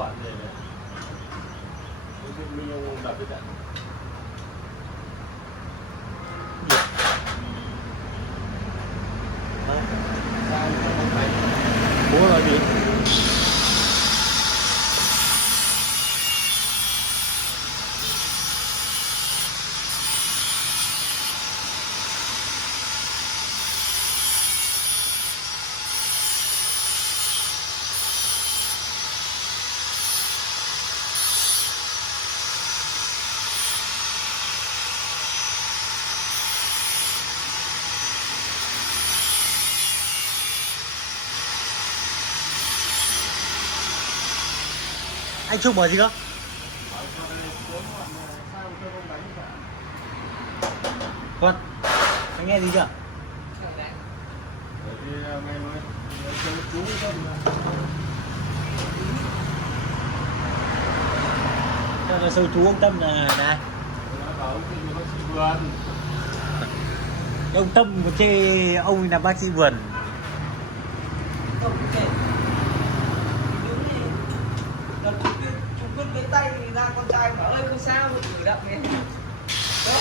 bạn này này. Mình ông đặt cái trận. Sao không phải? Bố là gì? Anh Trung bảo gì cơ? Vâng, anh nghe gì chưa? Cho là sâu chú ông Tâm là này. Ông Tâm một chê ông là bác sĩ vườn. Chúng quyết lấy tay ra con trai bảo ơi không sao, cử động đấy. Đó.